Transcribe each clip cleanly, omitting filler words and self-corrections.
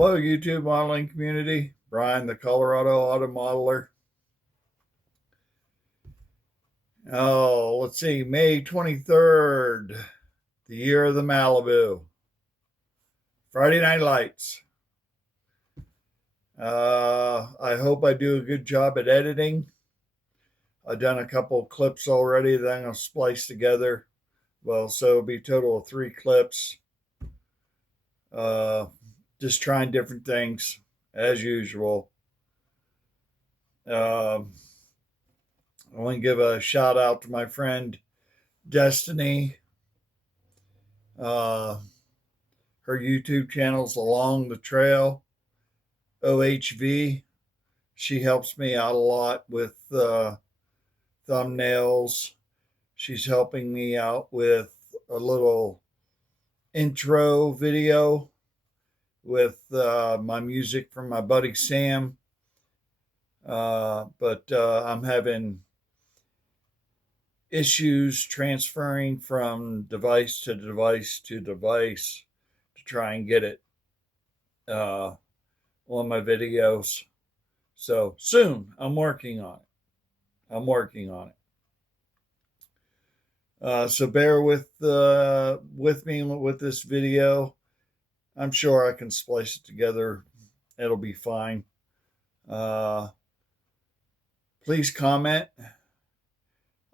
Hello, YouTube modeling community. Brian, the Colorado Auto Modeler. Oh, let's see. May 23rd, the year of the Malibu. Friday Night Lights. I hope I do a good job at editing. I've done a couple of clips already that I'm going to splice together. Well, so it'll be a total of 3 clips. Just trying different things as usual. I want to give a shout out to my friend Destiny. Her YouTube channel's Along the Trail, OHV. She helps me out a lot with thumbnails. She's helping me out with a little intro video with my music from my buddy Sam. But I'm having issues transferring from device to device to device to try and get it on my videos. So soon, I'm working on it. So bear with me with this video. I'm sure I can splice it together. It'll be fine. Please comment.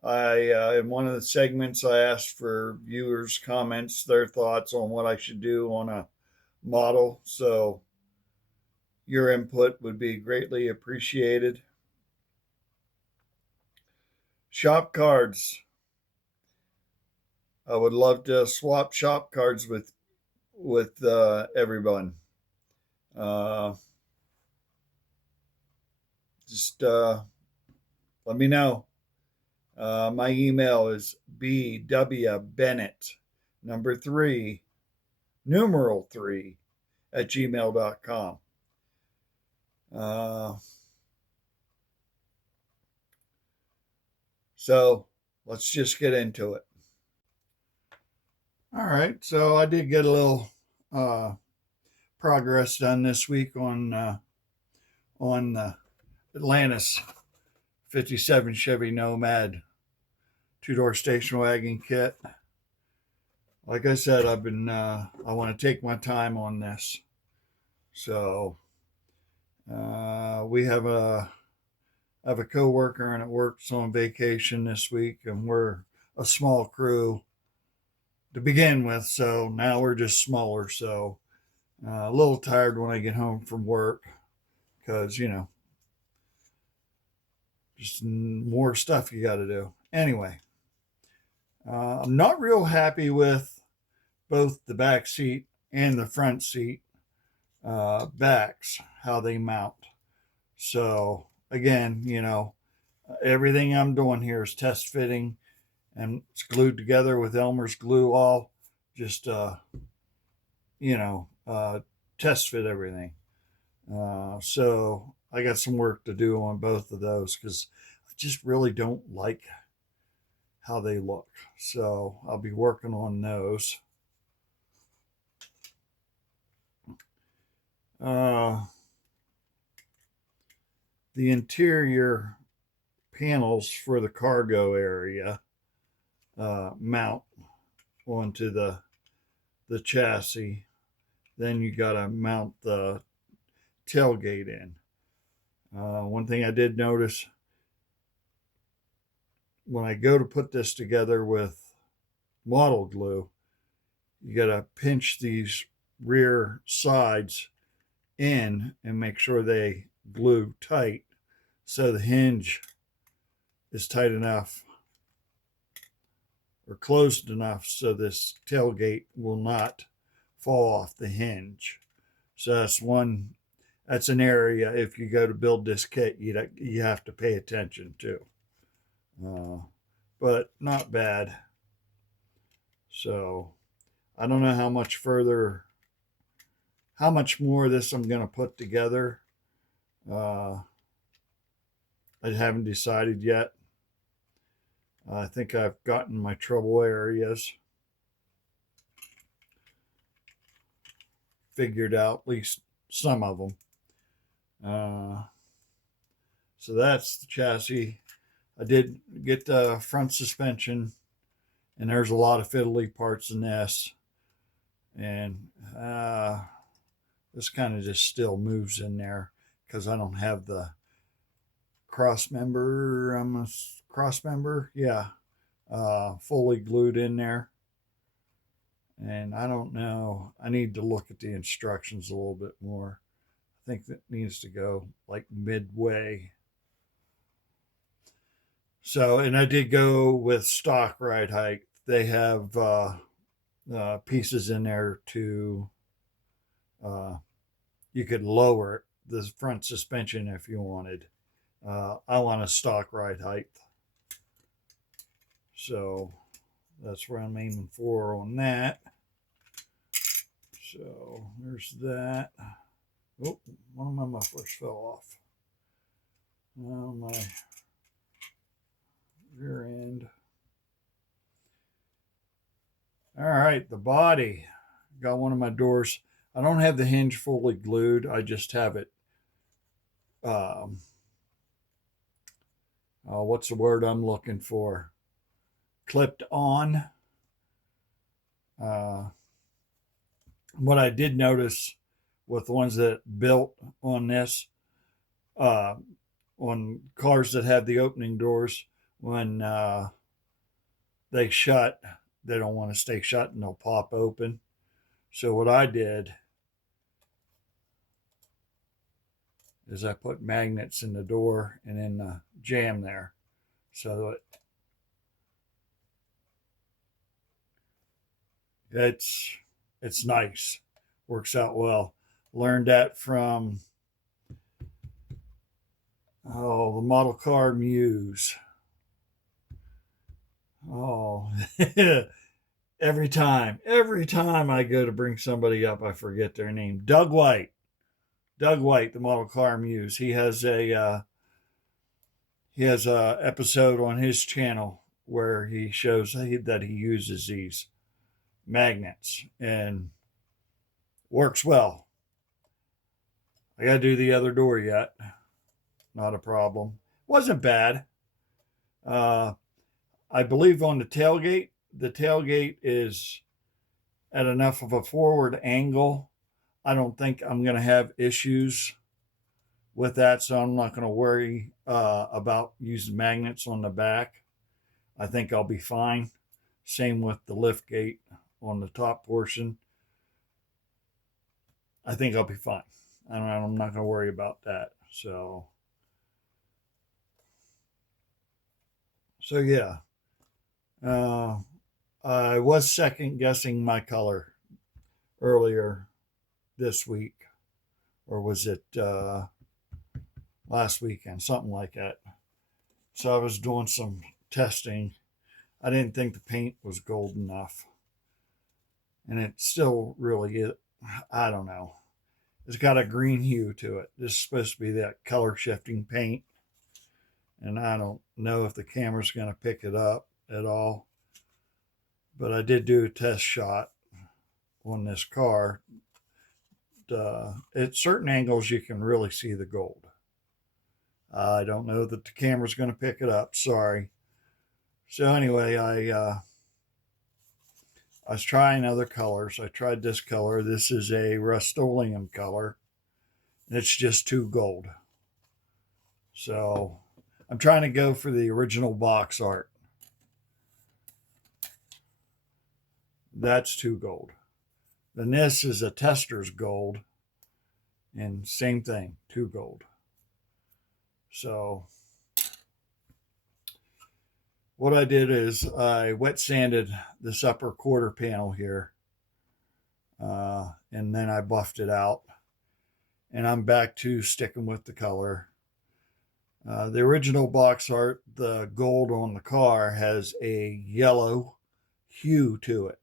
In one of the segments, I asked for viewers' comments, their thoughts on what I should do on a model. So your input would be greatly appreciated. Shop cards. I would love to swap shop cards with everyone. Just let me know. My email is bwbennett, number 3, numeral 3, at gmail.com. So let's just get into it. All right, so I did get a little progress done this week on the Atlantis 57 Chevy Nomad 2-door station wagon kit. Like I said, I want to take my time on this. So we have I have a coworker and it works on vacation this week, and we're a small crew to begin with, so now we're just smaller. So a little tired when I get home from work because, just more stuff you got to do. Anyway, I'm not real happy with both the back seat and the front seat backs, how they mount. So again, everything I'm doing here is test fitting, and it's glued together with Elmer's glue, all just test fit everything. So I got some work to do on both of those because I just really don't like how they look. So I'll be working on those. The interior panels for the cargo area mount onto the chassis. Then you got to mount the tailgate in. One thing I did notice when I go to put this together with model glue, you got to pinch these rear sides in and make sure they glue tight so the hinge is tight enough or closed enough so this tailgate will not fall off the hinge. So that's an area, if you go to build this kit, you have to pay attention to. But not bad. So I don't know how much more of this I'm going to put together. I haven't decided yet. I think I've gotten my trouble areas figured out, at least some of them. So that's the chassis. I did get the front suspension, and there's a lot of fiddly parts in this. And this kind of just still moves in there because I don't have the cross member. I'm a cross member, yeah, fully glued in there. And I don't know. I need to look at the instructions a little bit more. I think that needs to go like midway. So, and I did go with stock ride height. They have pieces in there to you could lower the front suspension if you wanted. I want a stock ride height, so that's where I'm aiming for on that. So there's that. Oh, one of my mufflers fell off. Now my rear end. All right, the body. Got one of my doors. I don't have the hinge fully glued. I just have it. What's the word I'm looking for? Clipped on. What I did notice with the ones that built on this, on cars that have the opening doors, when they shut, they don't want to stay shut and they'll pop open. So what I did is I put magnets in the door and in the jamb there, so it's nice, works out well. Learned that from the model car muse. Oh, every time I go to bring somebody up, I forget their name. Doug White, the model car muse. He has a episode on his channel where he shows that he uses these magnets and works well. I gotta do the other door yet. Not a problem. Wasn't bad. I believe on the tailgate is at enough of a forward angle. I don't think I'm going to have issues with that, so I'm not going to worry about using magnets on the back. I think I'll be fine. Same with the lift gate on the top portion. I think I'll be fine. I'm not going to worry about that. So yeah. I was second guessing my color earlier this week, or was it last weekend, something like that. So I was doing some testing. I didn't think the paint was gold enough, and it still really is. I don't know. It's got a green hue to it. This is supposed to be that color shifting paint, and I don't know if the camera's going to pick it up at all. But I did do a test shot on this car. At certain angles, you can really see the gold. I don't know that the camera's going to pick it up. Sorry. So anyway, I was trying other colors. I tried this color. This is a Rust-Oleum color. It's just too gold. So I'm trying to go for the original box art. That's too gold. Then this is a tester's gold, and same thing, too gold. So what I did is I wet sanded this upper quarter panel here, and then I buffed it out, and I'm back to sticking with the color. The original box art, the gold on the car, has a yellow hue to it.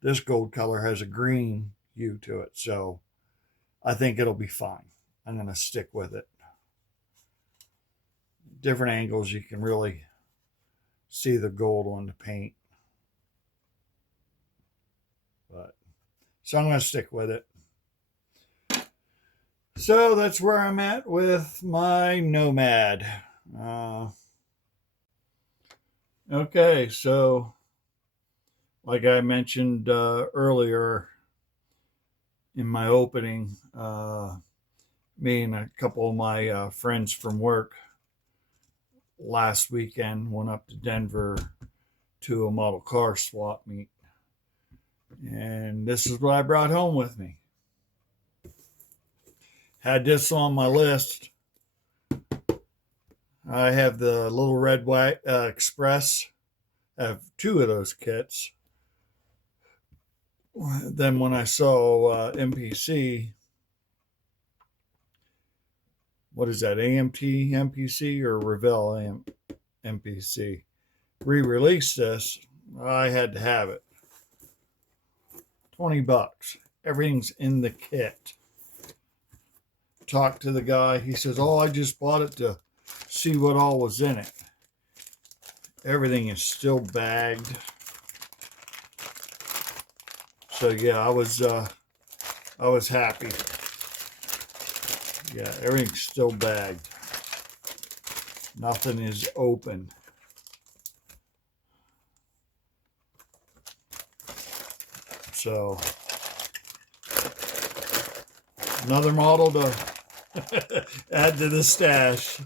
This gold color has a green hue to it, so I think it'll be fine. I'm going to stick with it. Different angles, you can really see the gold on the paint. So I'm going to stick with it. So that's where I'm at with my Nomad. Okay, so like I mentioned earlier in my opening, me and a couple of my friends from work last weekend went up to Denver to a model car swap meet. And this is what I brought home with me. Had this on my list. I have the little red white Express. I have two of those kits. Then when I saw MPC, what is that, AMT MPC or Revell MPC, re-released this, I had to have it. $20. Everything's in the kit. Talked to the guy. He says, "Oh, I just bought it to see what all was in it." Everything is still bagged. So yeah, I was happy. Yeah, everything's still bagged. Nothing is open. So another model to add to the stash.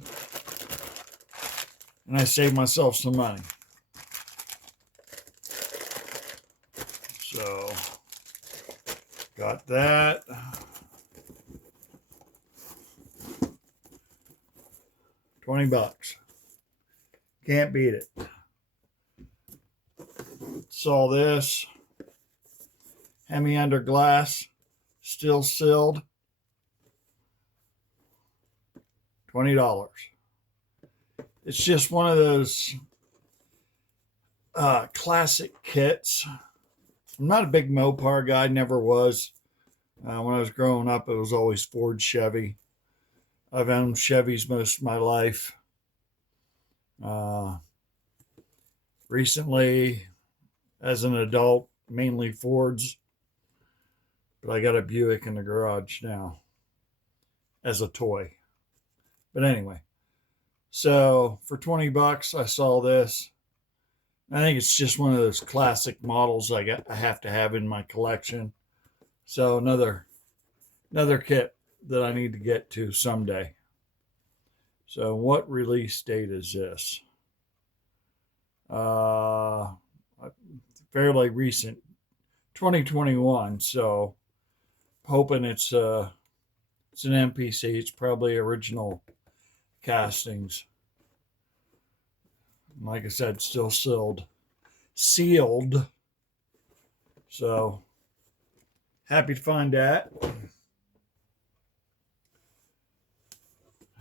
And I saved myself some money. So got that. $20. Can't beat it. Saw this. Hemi under glass. Still sealed. $20. It's just one of those classic kits. I'm not a big Mopar guy, never was. When I was growing up, it was always Ford, Chevy. I've owned Chevys most of my life. Recently, as an adult, mainly Fords. But I got a Buick in the garage now as a toy. But anyway, so for $20, I saw this. I think it's just one of those classic models I have to have in my collection. So another kit that I need to get to someday. So what release date is this? Fairly recent, 2021. So hoping it's an MPC. It's probably original castings. Like I said, still sealed. So happy to find that.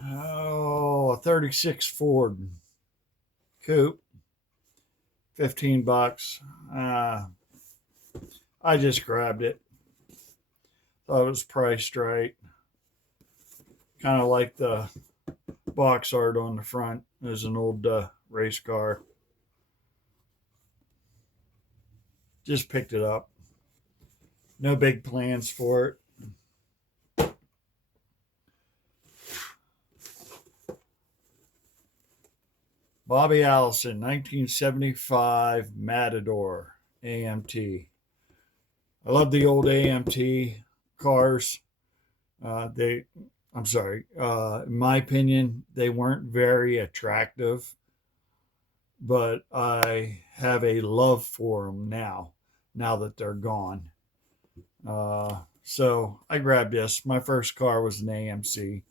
Oh, a 36 Ford Coupe, $15. I just grabbed it. Thought it was priced right. Kind of like the box art on the front. There's an old race car. Just picked it up. No big plans for it. Bobby Allison, 1975 Matador AMT. I love the old AMT cars. In my opinion, they weren't very attractive, but I have a love for them now that they're gone. So I grabbed this. My first car was an AMC.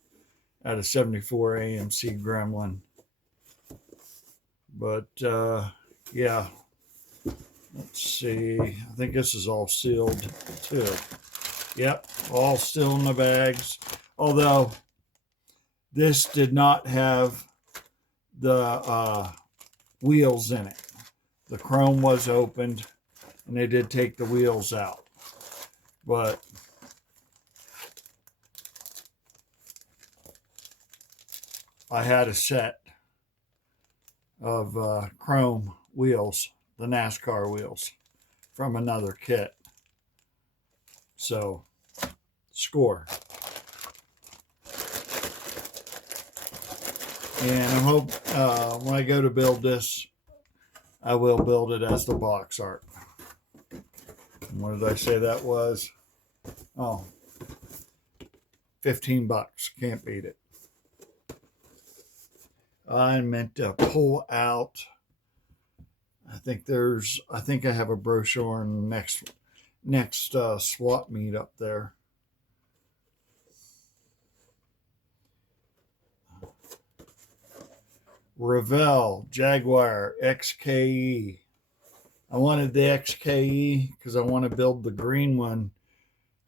I had a 74 AMC Gremlin. But yeah, let's see. I think this is all sealed too. Yep, all still in the bags. Although this did not have the wheels in it. The chrome was opened and they did take the wheels out. But I had a set of chrome wheels, the NASCAR wheels, from another kit. So, score. And I hope when I go to build this, I will build it as the box art. And what did I say that was? Oh, 15 bucks. Can't beat it. I meant to pull out. I think I have a brochure on next swap meet up there. Revell Jaguar XKE. I wanted the XKE because I want to build the green one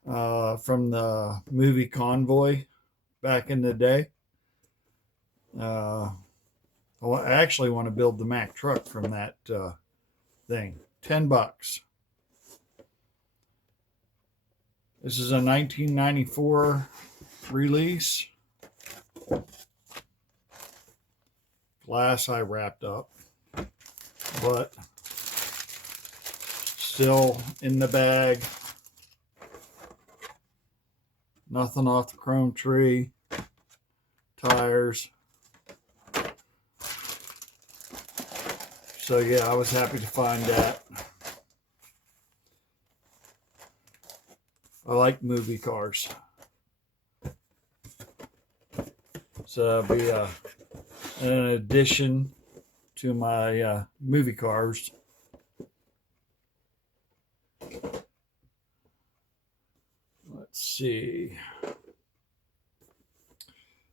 from the movie Convoy back in the day. I actually want to build the Mack truck from that thing. 10 bucks. This is a 1994 release. Glass I wrapped up, but still in the bag. Nothing off the chrome tree. Tires. So yeah, I was happy to find that. I like movie cars. So that'll be an addition to my movie cars. Let's see.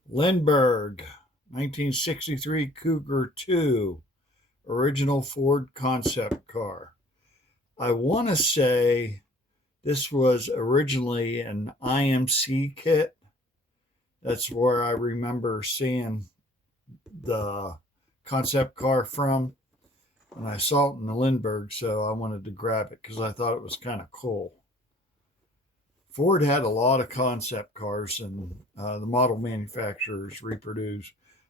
Lindbergh, 1963 Cougar 2, original Ford concept car. I want to say this was originally an IMC kit. That's where I remember seeing the concept car from. And I saw it in the Lindbergh, so I wanted to grab it because I thought it was kind of cool. Ford had a lot of concept cars, and the model manufacturers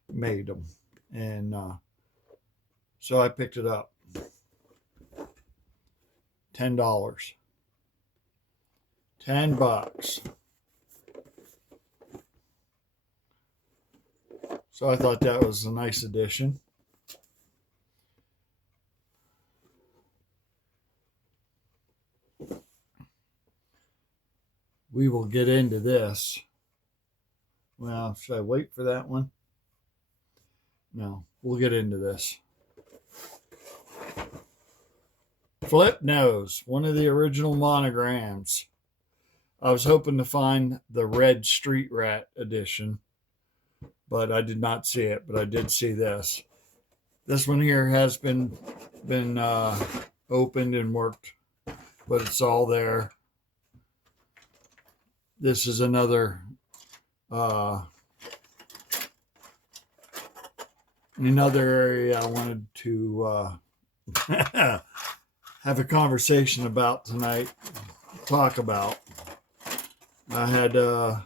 made them. And so I picked it up. $10. 10 bucks. So I thought that was a nice addition. We will get into this. Well, should I wait for that one? No, we'll get into this. Flip nose, one of the original monograms. I was hoping to find the red street rat edition, but I did not see it, but I did see this. This one here has been opened and worked, but it's all there. This is another area I wanted to have a conversation about tonight, talk about. I had a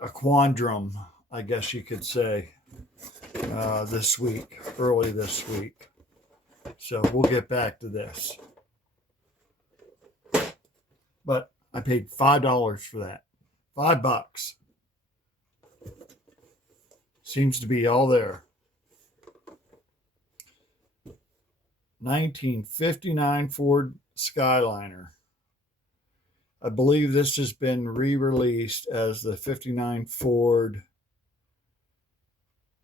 quandrum, I guess you could say, early this week. So we'll get back to this. But I paid $5 for that. $5. Seems to be all there. 1959 Ford Skyliner. I believe this has been re-released as the 59 Ford.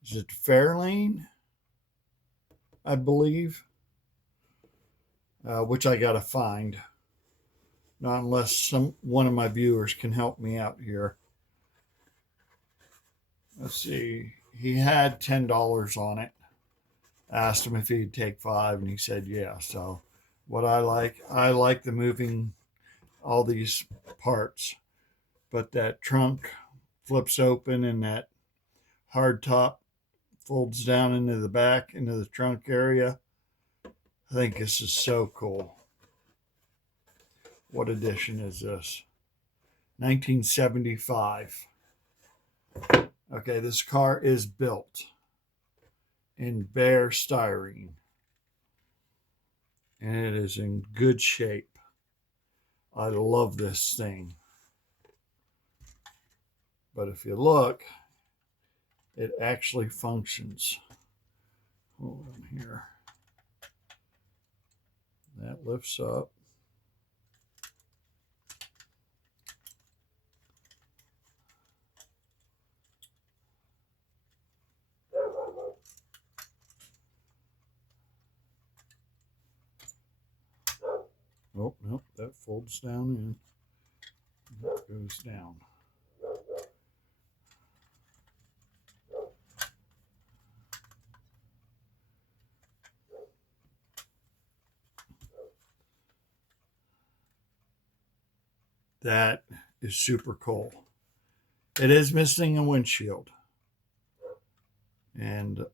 Is it Fairlane? I believe. Which I got to find. Not unless one of my viewers can help me out here. Let's see. He had $10 on it. Asked him if he'd take $5, and he said yeah. So what I like the moving all these parts, but that trunk flips open and that hard top folds down into the back, into the trunk area. I think this is so cool. What edition is this? 1975. Okay, this car is built in bare styrene, and it is in good shape. I love this thing. But if you look, it actually functions. Hold on here. That lifts up. Oh, nope, that folds down in. That goes down. That is super cool. It is missing a windshield. And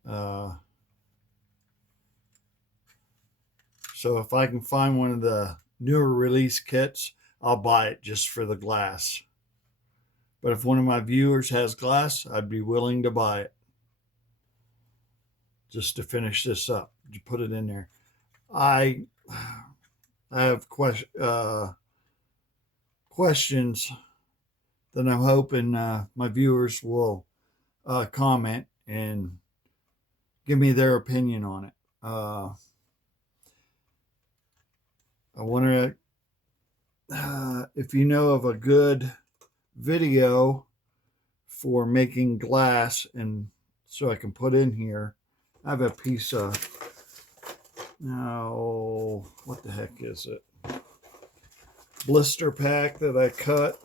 so if I can find one of the newer release kits, I'll buy it just for the glass. But if one of my viewers has glass, I'd be willing to buy it. Just to finish this up. You put it in there. I have questions that I'm hoping my viewers will comment and give me their opinion on it. I wonder if you know of a good video for making glass, and so I can put in here. I have a piece of, now, what the heck is it? Blister pack that I cut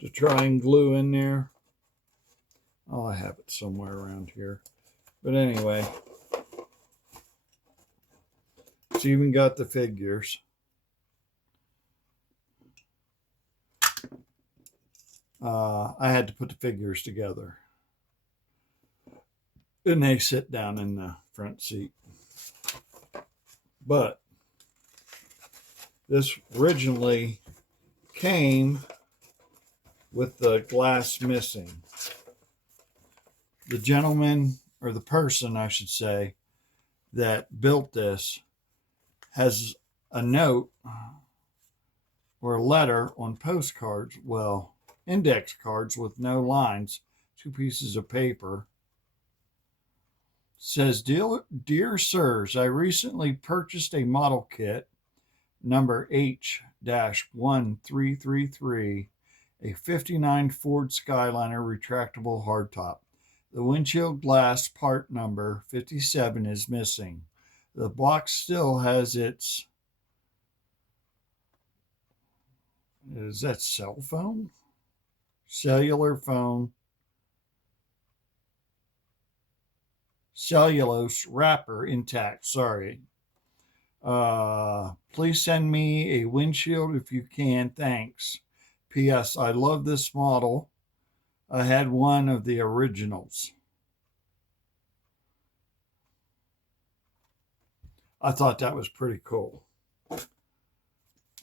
to try and glue in there. Oh, I have it somewhere around here. But anyway, it's even got the figures. I had to put the figures together. And they sit down in the front seat. But this originally came with the glass missing. The gentleman, or the person, I should say, that built this has a note or a letter on postcards, well, index cards with no lines, 2 pieces of paper. Says, Dear Sirs, I recently purchased a model kit, number H-1333, a 59 Ford Skyliner retractable hardtop. The windshield glass part number 57 is missing. The box still has its, is that cell phone? Cellular phone. Cellulose wrapper intact. Sorry. Please send me a windshield if you can. Thanks. P.S. I love this model. I had one of the originals. I thought that was pretty cool.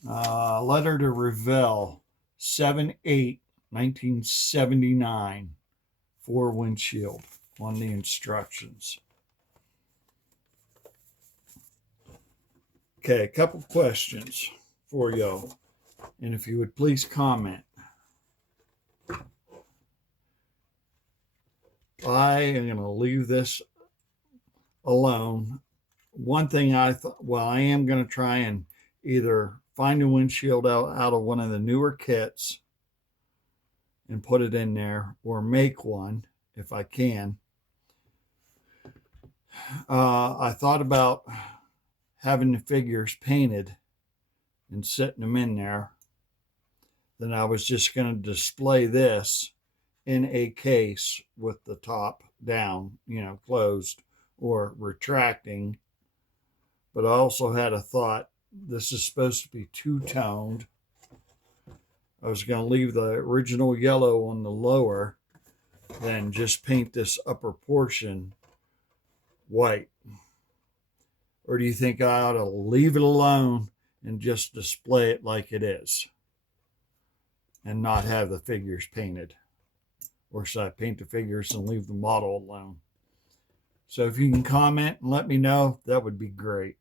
Letter to Revell, 7/8/1979, for windshield on the instructions. Okay, a couple questions for y'all, and if you would please comment. I am going to leave this alone. One thing I thought, well, I am going to try and either find a windshield out of one of the newer kits and put it in there, or make one if I can. I thought about having the figures painted and setting them in there. Then I was just going to display this in a case with the top down, closed or retracting. But I also had a thought, this is supposed to be two-toned. I was going to leave the original yellow on the lower, then just paint this upper portion white. Or do you think I ought to leave it alone and just display it like it is and not have the figures painted? Or should I paint the figures and leave the model alone? So if you can comment and let me know, that would be great.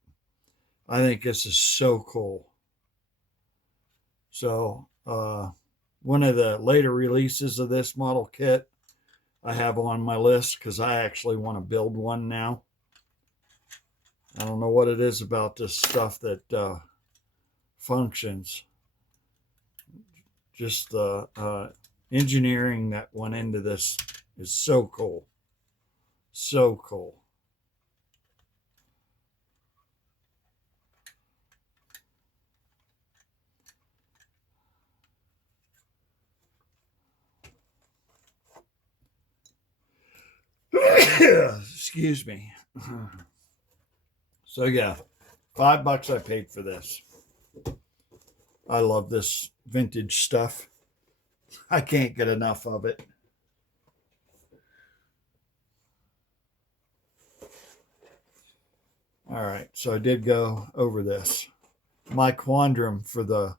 I think this is so cool. So one of the later releases of this model kit I have on my list because I actually want to build one now. I don't know what it is about this stuff that functions. Just the engineering that went into this is so cool. So cool. Excuse me. So yeah, $5 I paid for this. I love this vintage stuff. I can't get enough of it. All right, so I did go over this. My quandrum for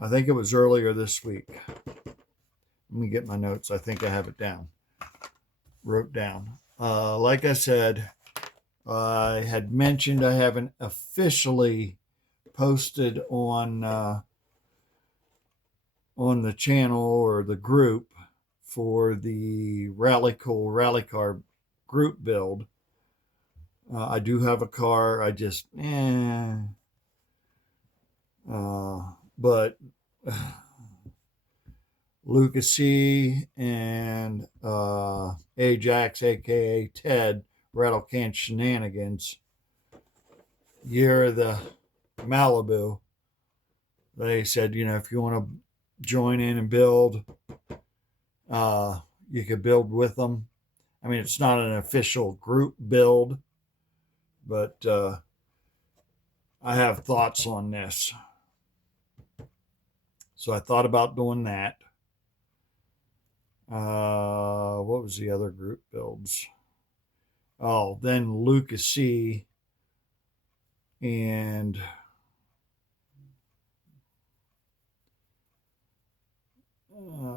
I think it was earlier this week. Let me get my notes. I think I have it down. Wrote down. Like I said, I had mentioned I haven't officially posted on the channel or the group for the Rally car group build. I do have a car. I just but Lucas C and Ajax, aka Ted, Rattle Can Shenanigans, year of the Malibu. They said, if you want to join in and build, you could build with them. I mean, it's not an official group build, but I have thoughts on this. So I thought about doing that. What was the other group builds? Oh, then Lucas C and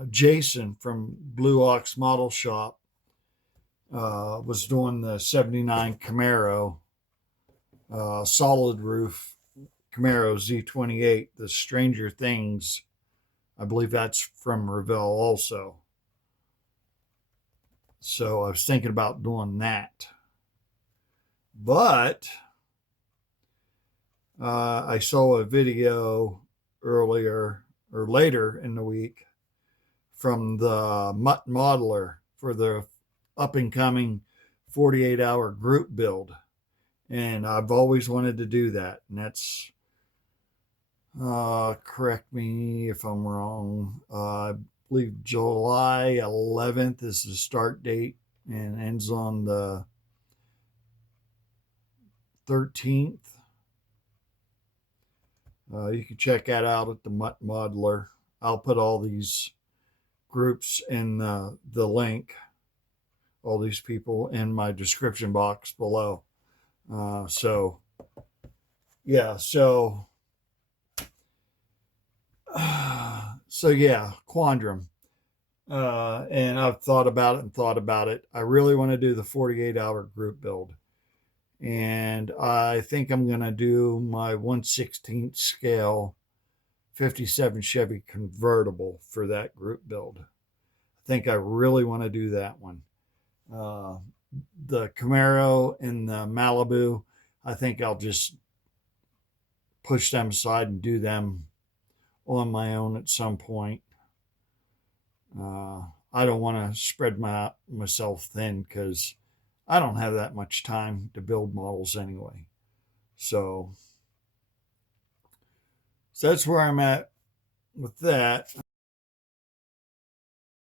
Jason from Blue Ox Model Shop was doing the 79 Camaro solid roof Camaro Z28, the Stranger Things. I believe that's from Revell also. So I was thinking about doing that. But I saw a video earlier or later in the week from the MuttModeler for the up and coming 48-hour group build. And I've always wanted to do that. And that's, correct me if I'm wrong, I believe July 11th is the start date and ends on the 13th. You can check that out at the MuttModeler. I'll put all these groups in the link, all these people in my description box below. So yeah, quandrum. And I've thought about it. I really want to do the 48-hour group build. And I think I'm going to do my 1/16 scale 57 Chevy convertible for that group build. I think I really want to do that one. The Camaro and the Malibu, I think I'll just push them aside and do them on my own at some point. I don't want to spread myself thin because I don't have that much time to build models anyway. So that's where I'm at with that.